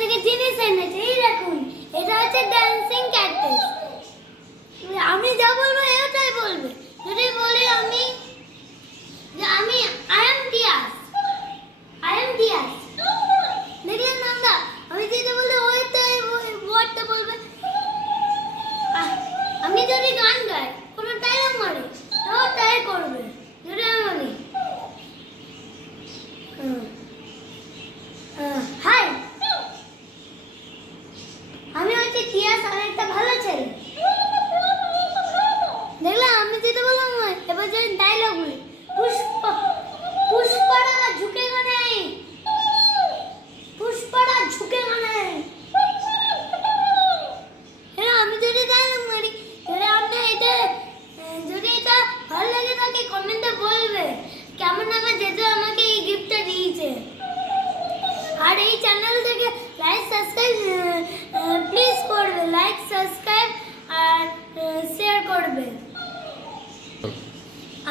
থেকে জিনিস এনেছে। এই দেখুন, এটা হচ্ছে ডান্সিং ক্যাকটাস। আমি যা বলবো এটাই বলবে। যদি বলি আমি আই এম ডিয়াস, দেখলেন না? আমি যেটা বলি ওইটাই ওয়ার্ডটা বলবে। আমি যদি গান গাই, কোনো ডায়লগ মারি, তাও তাই করবে। যদি আমি বলি হাই, আমি হচ্ছে টিয়াস আর একটা ভালো ছেলে। দেখলাম আমি যেটা বললাম। এবার যদি ডায়লগ বলি, পুষ্পরা ঝুঁকেগা নেই, পুষ্পরা ঝুঁকেগা নেই। আমি যদি ডায়লগ মারি, তাহলে আপনি যদি এটা ভালো লাগে থাকে কমেন্টে বলবে কেমন আমার জেজু আমাকে এই গিফটটা দিয়েছে। আর এই চ্যানেল থেকে লাইক সাবস্ক্রাইব প্লিজ করবে, লাইক সাবস্ক্রাইব আর শেয়ার করবে।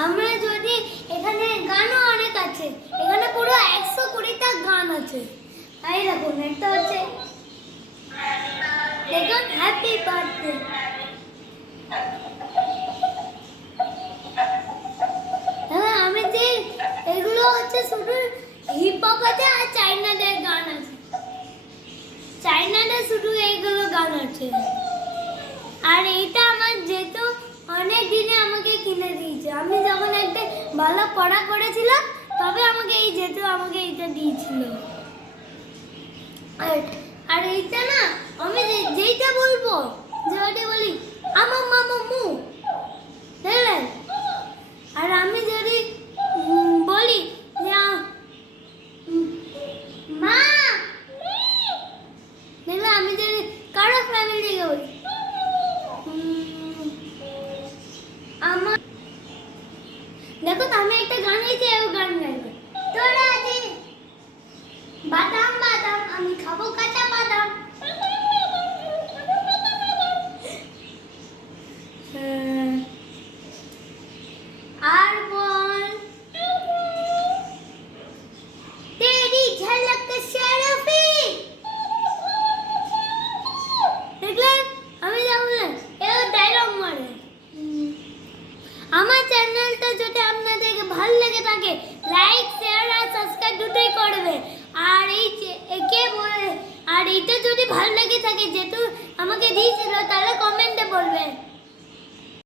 আমরা যদি এখানে গানও অনেক আছে, এখানে পুরো 120টা গান আছে। এই দেখুন, একটা হচ্ছে দেখুন হ্যাপি বার্থডে। হ্যাঁ, আমি যে এগুলো হচ্ছে শুধু হিপ হপ আছে আর চাইনাদের গান আছে। চাইনাদের শুধু এইগুলো গান আছে। আর এইটা আমার যেহেতু অনেক দিনে আমাকে কিনে দিয়েছে। আমি যখন একটা ভালো পড়া করেছিলাম তবে আমাকে এইটা দিয়েছিল। আর এইটা না, আমি যেইটা বলবো, যেটা বলি আমার মামা মু, দেখলেন? আর আমি যদি বলি যে মা, দেখলাম? আমি যদি কারো ফ্যামিলি বলি আমার, দেখো আমি একটা গান গাইছি, ও গান গাইবে। তোরা যে বাদাম বাদাম, আমি খাবো কাঁচা বাদাম। আর বল তেরি ঝলক শরফি, দেখলেন? আমি যা বললাম এও ডায়লগ মারে। আমার চ্যানেলটা যদি আপনাদের ভালো লেগে থাকে, লাইক শেয়ার আর সাবস্ক্রাইব দুটোই করবে। আর আর এইটা যদি ভালো লেগে থাকে, যেহেতু আমাকে দিয়েছিল, তাহলে কমেন্টে বলবেন।